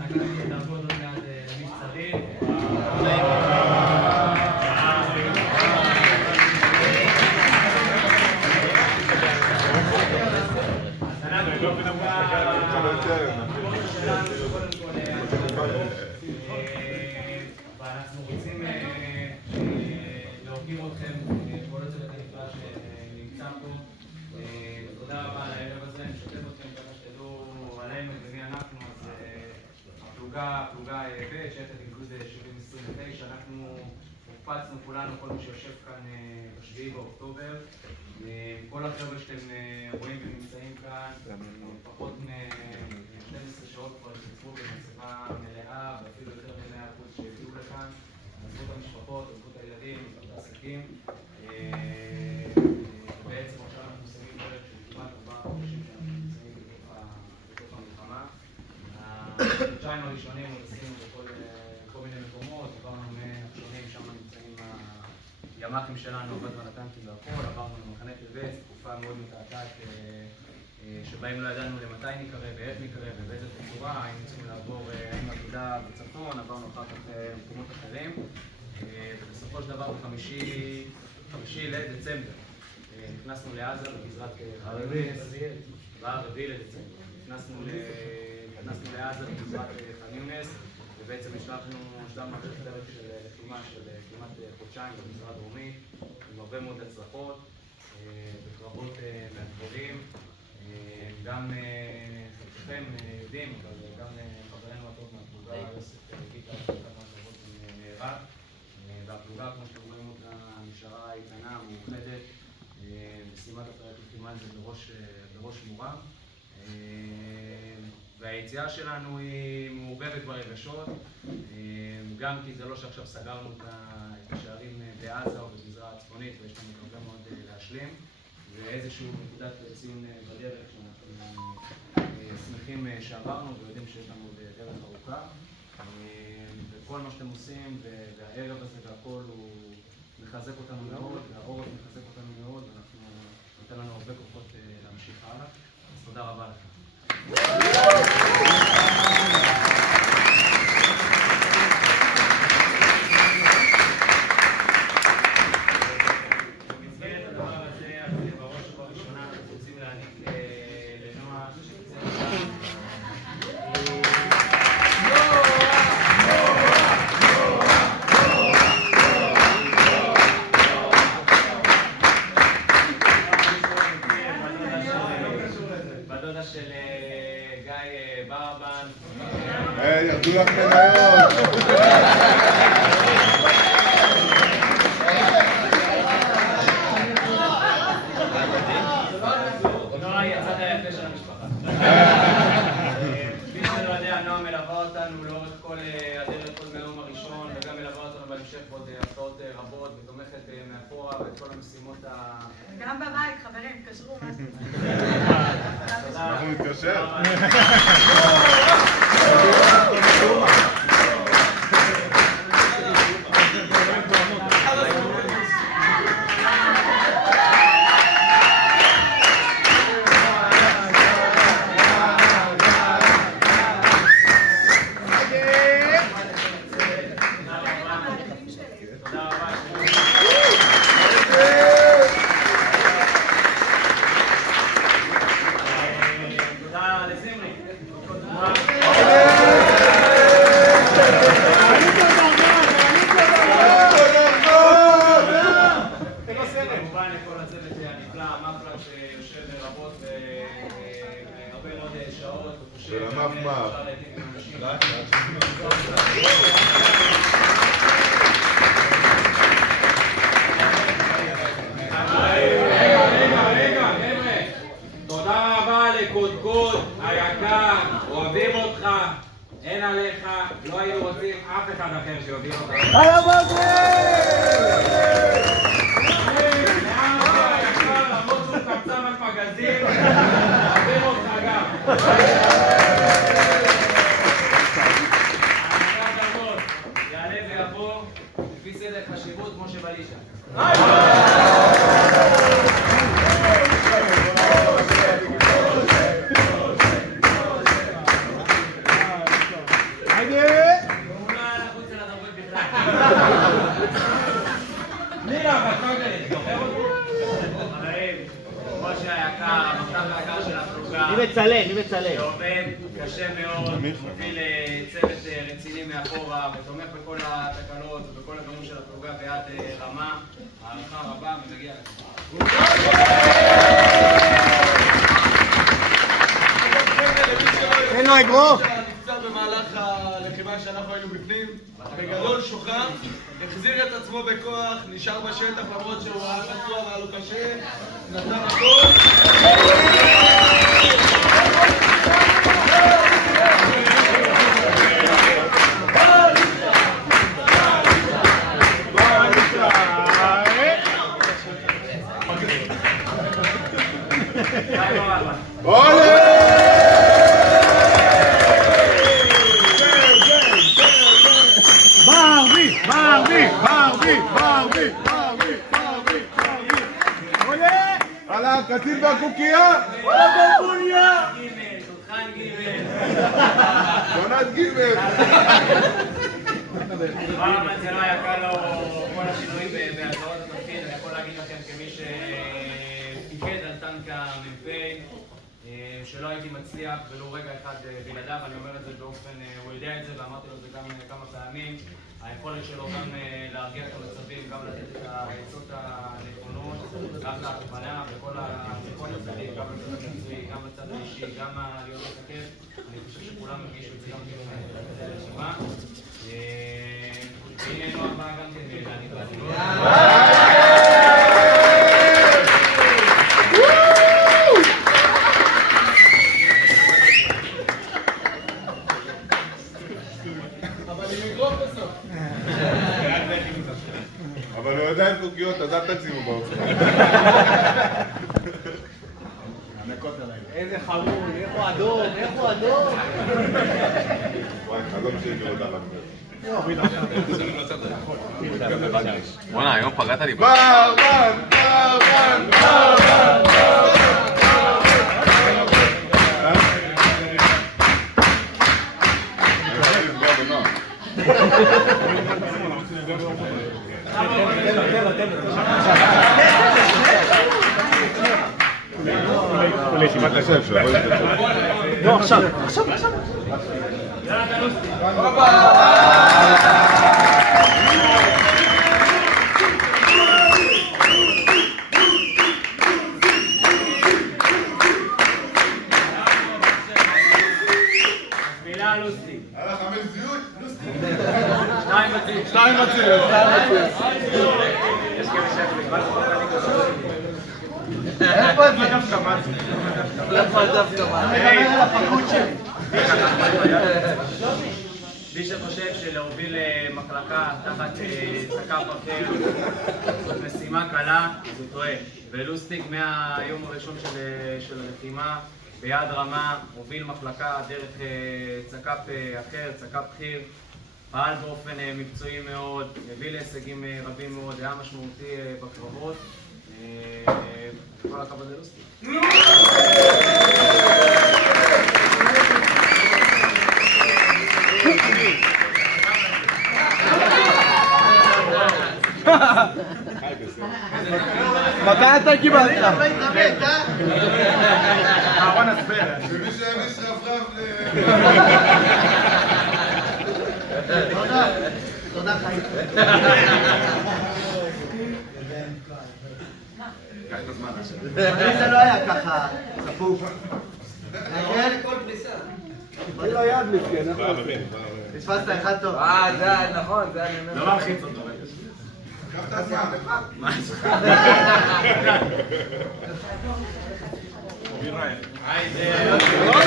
נקלתי דרגות עוד מעט למי שצריך. ואנחנו רוצים להוקיר אתכם, כל הצוות הנפלא שנמצא פה. תודה רבה על הערב הזה, אני משתף אתכם ככה שתדעו עלינו ומי אנחנו. אז הפלוגה ב' שייכת לגדוד 7029, אנחנו הופצנו כולנו, כל מי שיושב כאן ב7 באוקטובר. כל החבר'ה שאתם רואים ונמצאים כאן, פחות מ-12 שעות כבר התייצבו במצבה מלאה, ואפילו יותר מ-100% שהגיעו לכאן. עזבו את המשפחות, עזבו את הילדים, עזבו את העסקים. ובעצם עכשיו אנחנו מסיימים פרק של כמעט 4 חודשים שאנחנו נמצאים בתוך המלחמה. החודשיים הראשונים עוד עשינו בכל מיני מקומות, עברנו מהשונים, שם נמצאים הימ"חים שלנו, עבדנו על הטנקים והכל, עברנו למחנה פרבץ, תקופה מאוד מתעתעת שבהם לא ידענו למתי נקרא ואיך נקרא ובאיזה תצורה, היינו צריכים לעבור עם עבודה בצפון, עברנו אחר כך למקומות אחרים, ובסופו של דבר ב5 לדצמבר נכנסנו לעזה בגזרת ח'אן-יונס, ב4 לדצמבר נכנסנו לעזה בגזרת ח'אן-יונס, ובעצם השלמנו פרק של לחימה של כמעט חודשיים בגזרה הדרומית, עם הרבה מאוד הצלחות, בקרבות מהגדולים. גם חלקכם יודעים, אבל גם חברינו הטוב מהפלוגה, יוסף גיטה, שחלקת מהקרבות נהרג, והפלוגה, כמו שאתם רואים אותה, נשארה איתנה, מאוחדת, משימת הפרק לחימה זה בראש מורם. והיציאה שלנו היא מעורבבת ברגשות, גם כי זה לא שעכשיו סגרנו את השערים בעזה או בגזרה הצפונית ויש לנו הרבה מאוד להשלים, ואיזשהו נקודת ציון בדרך שאנחנו שמחים שעברנו ויודעים שיש לנו דרך ארוכה. וכל מה שאתם עושים והערב הזה והכל הוא מחזק אותנו מאוד, והעורף מחזק אותנו מאוד, ואנחנו נותן לנו הרבה כוחות להמשיך הלאה. אז תודה רבה לכם. במסגרת הדבר הזה, אז בראש ובראשונה אנחנו רוצים להעניק לנועה בדודה של גיא ברבן. ירדו לך מניות. נועה היא הצד היפה של המשפחה. מי שלא יודע, נועה מלווה אותנו לאורך כל הדרך, כל מהיום הראשון, וגם מלווה אותנו בהמשך בעוד הפתעות רבות, ותומכת מאחורה ואת כל המשימות גם בבית, חברים, תקשרו, מה שאתם צריכים. אנחנו נתקשר. תודה רבה לקודקוד היקר, אוהבים אותך, אין עליך, לא היינו רוצים אף אחד אחר שיוביל אותך. למרות שהוא קמצן על פגזים, אוהבים אותך גם. יעלה ויבוא לפי סדר חשיבות כמו שבלישה. שעובד קשה מאוד, מוביל צוות רציני מאחורה ותומך בכל התקלות ובכל הדברים של הפלוגה ביד רמה. הערכה רבה ומגיע לכם. אין לו אגרוף! נפצע במהלך הלחימה שאנחנו היינו בפנים, בגדול שוחרר, החזיר את עצמו בכוח, נשאר בשטח למרות שהוא היה פצוע והיה לו קשה, נתן הכל. קצין והקוקייה! וואלה בבוניה! גימל, תותחן גימל. עונת גימל! פעם זה לא היה קל לו כל השינויים בהצעות התפקיד. אני יכול להגיד לכם כמי שפיקד על טנק המ"פ שלא הייתי מצליח ולו רגע אחד בלעדיו. אני אומר את זה באופן, הוא יודע את זה ואמרתי לו את זה גם כמה פעמים. היכולת שלו גם להרגיע את המצבים, גם לתת את העצות הנכונות, גם להכוונה בכל הצדדים, גם בצד המקצועי, גם בצד האישי, גם להיות מתקף. אני חושב שכולם הרגישו את זה גם כדי הרשימה. והנה נועה באה גם כן להניק לעצמי. אבל הוא עדיין קוקיות, אז אל תשימו באופן. איזה חמוד, איך הוא אדום, איך הוא אדום! וואי, חלום שלי לראות עליו. וואלה, היום פגעת לי. ברמן! ברמן! ברמן! לישיבת השם שלו. לא, עכשיו. מילה לוסטי. היה לך 5 זיהוי? 2 מציל. איפה זה? איפה דווקא מה? אני מדבר על הפקוד שלי. מי שחושב שלהוביל מחלקה תחת סק"פ אחר זאת משימה קלה, אז הוא טועה. ולוסטיק מהיום הראשון של הלחימה ביד רמה הוביל מחלקה דרך סק"פ אחר, סק"פ בכיר, פעל באופן מקצועי מאוד, הביא להישגים רבים מאוד, היה משמעותי בקרבות. כל הכבוד ללוסטיק. מתי אתה קיבלת? ומי שהביא שרפרף תודה חיים. זה לא היה ככה צפוף. אין לו יד מסכן. פספסת אחד טוב. זה נכון, זה אני אומר. לא מלחיץ אותו. קח את הזמן. היידה.